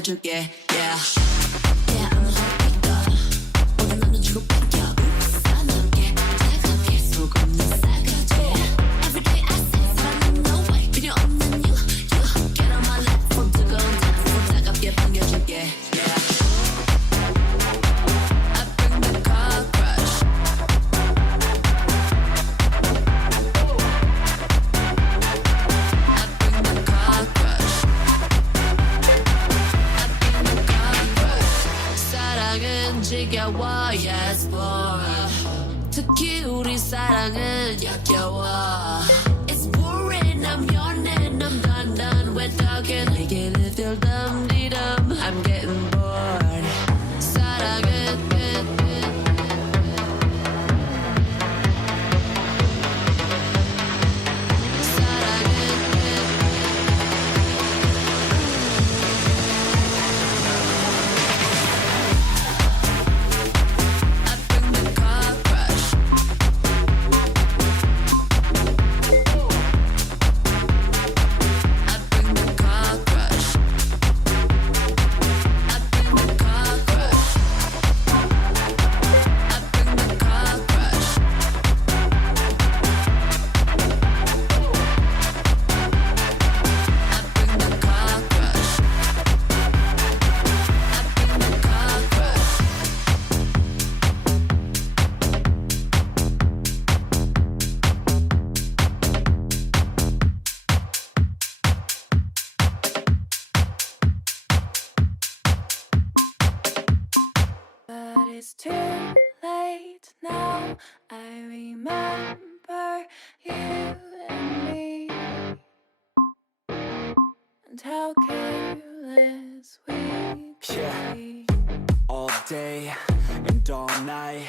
반겨줄게. Yeah. Yeah, I'm a hot picker. 오늘 너는 주고 뺏겨. 싸납게 차갑게 소금을 싸가지. Every day I say 사랑은 no way. 필요 없는 you. Get on my lap from 뜨거운 탕수로 차갑게 반겨줄게. Yeah. I bring the car crush. 사랑은 지겨워, yes boy. 특히 우리 사랑은 역겨워. It's boring, I'm yawning, I'm done with talking. Make it feel dumb-de-dum, I'm getting bored. 사랑은 It's too late now. I remember you and me, and how careless we could be. All day and all night,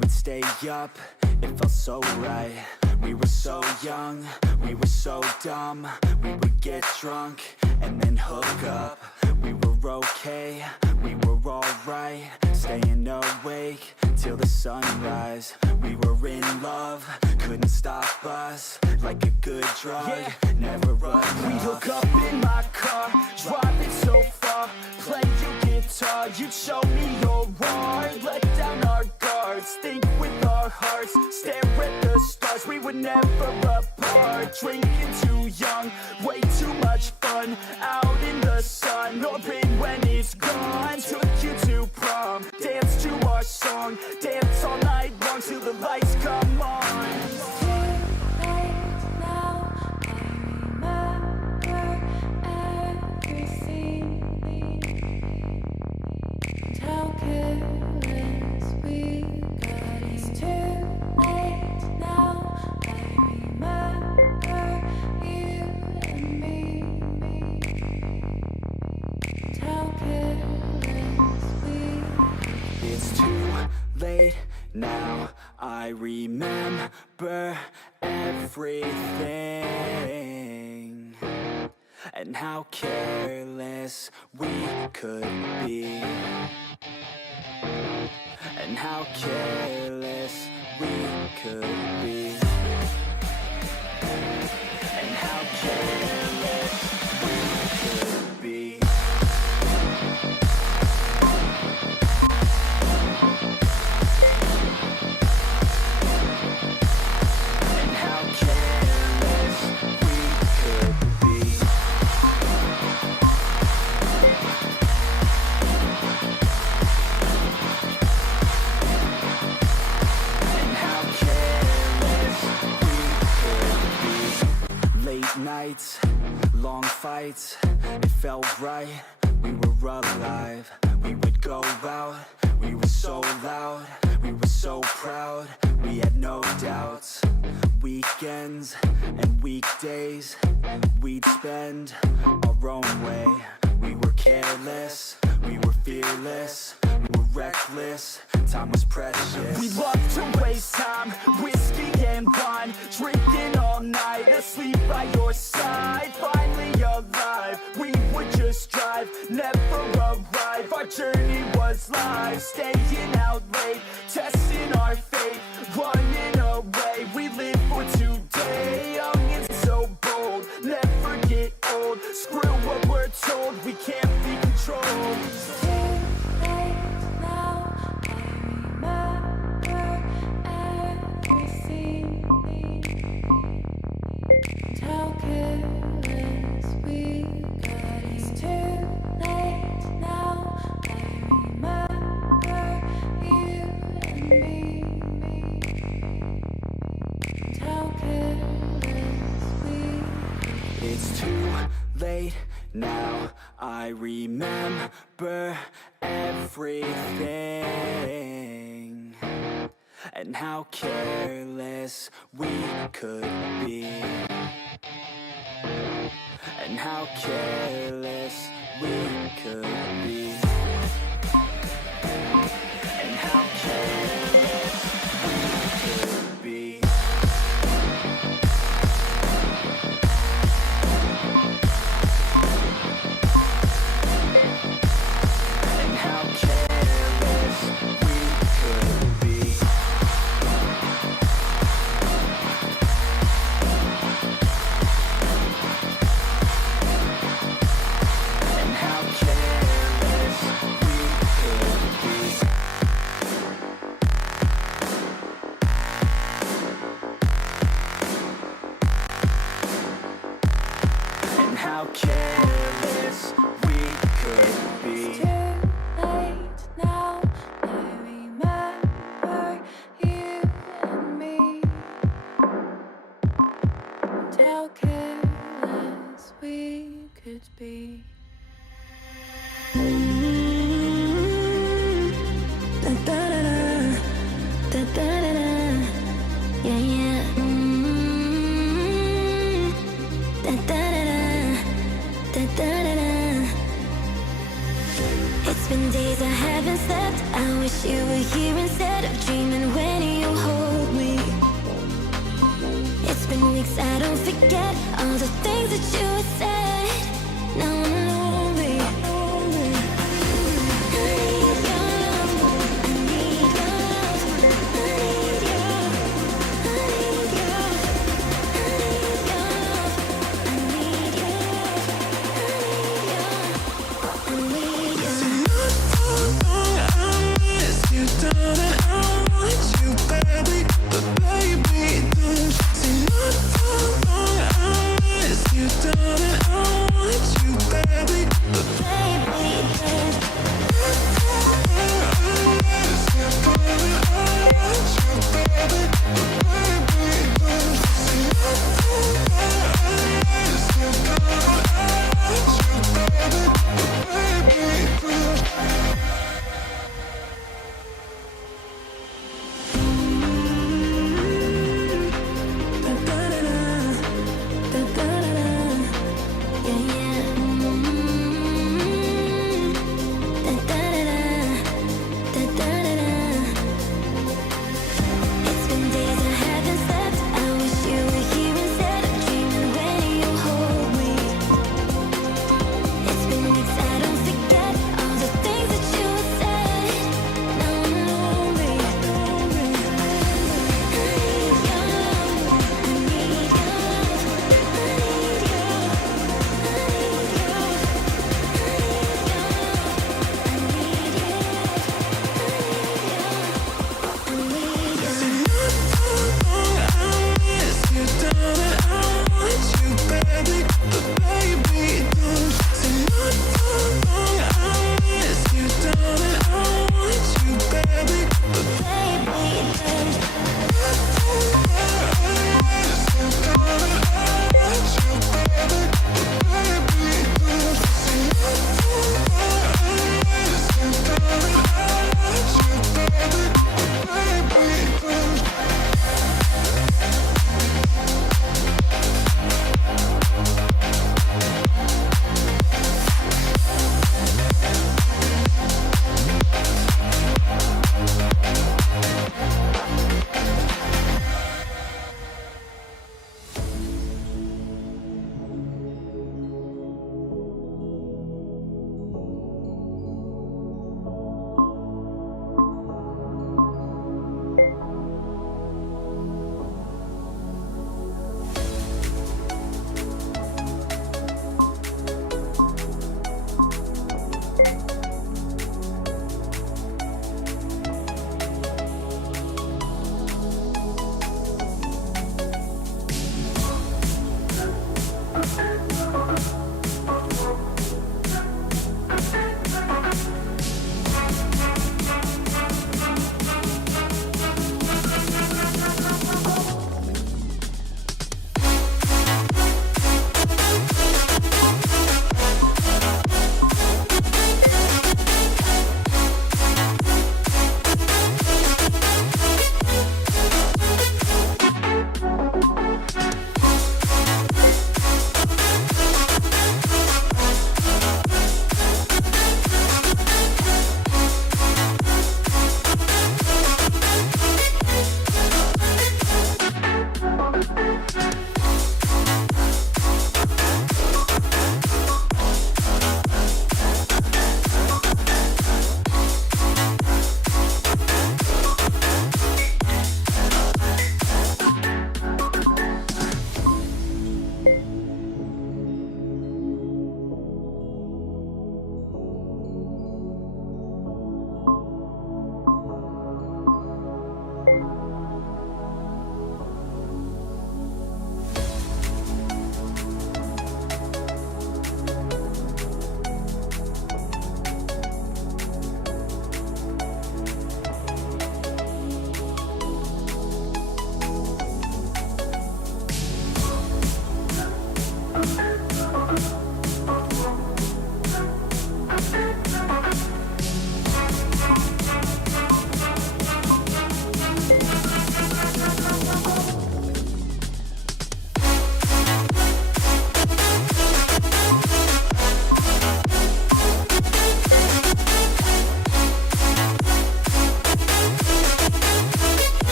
we'd stay up, it felt so right. We were so young, we were so dumb. We would get drunk and then hook up. We were okay, we were alright. Staying awake till the sunrise. We were in love, couldn't stop us. Like a good drug, never enough. We'd hook up in my car, driving so far. Play your guitar, you'd show me your art. Let down our guards, think with our hearts. Stare at the stars, we were never apart. Drinking too young, way too much fun. Out in the sun, or pain when it's gone. Took you to prom, dance to our song. Dance all night long till the lights come on. It's too late now. I remember everything, and how careless we got. It's too late now. I remember you and me, and how careless we got. It's too late now, I remember everything, and how careless we could be, and how careless we could be, and how careless we could be. Nights, long fights, it felt right, we were alive. We would go out, we were so loud, we were so proud, we had no doubts. Weekends and weekdays, we'd spend our own way. We were careless, we were fearless, we were reckless, time was precious. We loved to waste time, whiskey and wine, drinking all night, asleep by your side. Finally alive, we would just drive, never arrive. Our journey was live, staying out late, testing our fate, running away. We live for today, young and so bold, never get old. Screw what we're told, we can't be controlled. It's too late now, I remember everything, and how careless we could be, and how careless we could be, and how careless we could be. And how careless we could be. And how careless we could be. And how careless we could be. It's too late now. I remember you and me. And how careless we could be. Da da da da, da da da da, yeah yeah. Da da da da, da da da da. It's been days I haven't slept. I wish you were here instead of dreaming when you hold me. It's been weeks I don't forget all the things that you said. Now I'm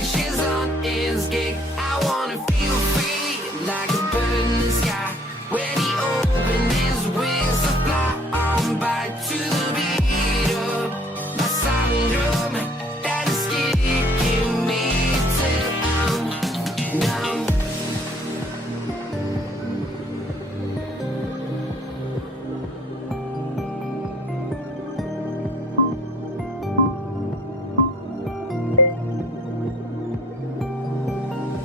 wishes on his gig. I wanna feel free like a bird in the sky. When he opened his wings to fly on by to the beat of my silent drum that is kicking me till I'm numb.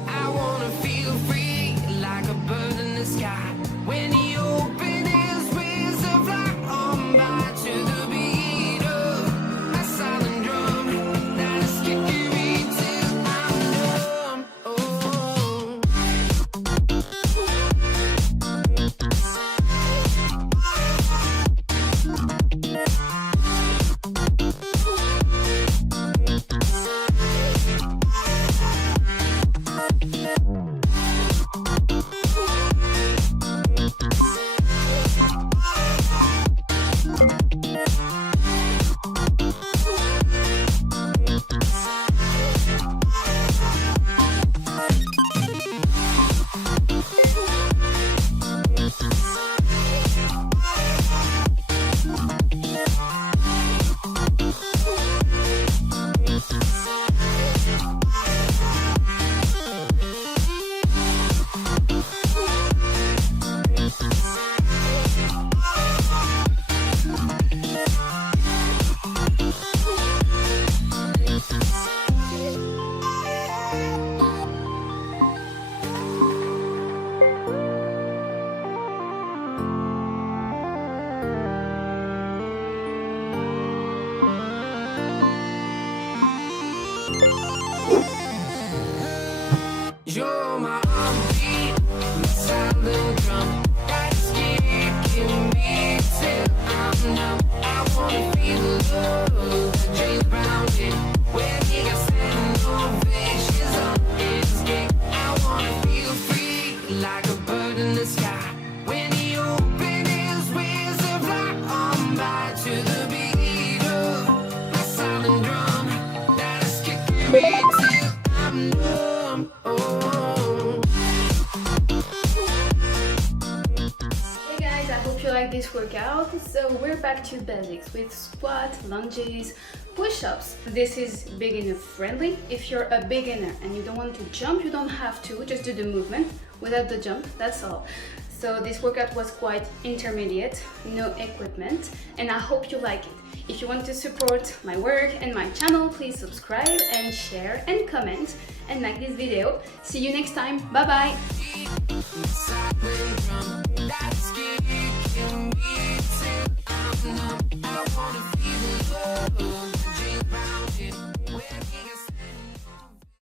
I wanna feel free like a bird in the sky. When he opened his wings to fly on by to the beat of my silent drum that is kicking me till I'm numb. Oh. You're my heartbeat, my silent drum that's kicking me till I'm numb. I wanna feel the love that James Brown did when he got sent on wishes on his gig. I wanna feel free like a bird in the sky. When he opened his wings to fly on by to the beat of my silent drum that is kicking me till I'm numb. Oh. Hey guys, I hope you like this workout. So we're back to basics with squat, lunges, push-ups. This is beginner friendly. If you're a beginner and you don't want to jump, you don't have to, just do the movement without the jump, that's all. So this workout was quite intermediate, no equipment, and I hope you like it. If you want to support my work and my channel, please subscribe and share and comment and like this video. See you next time, bye bye! Silent drum that's kicking me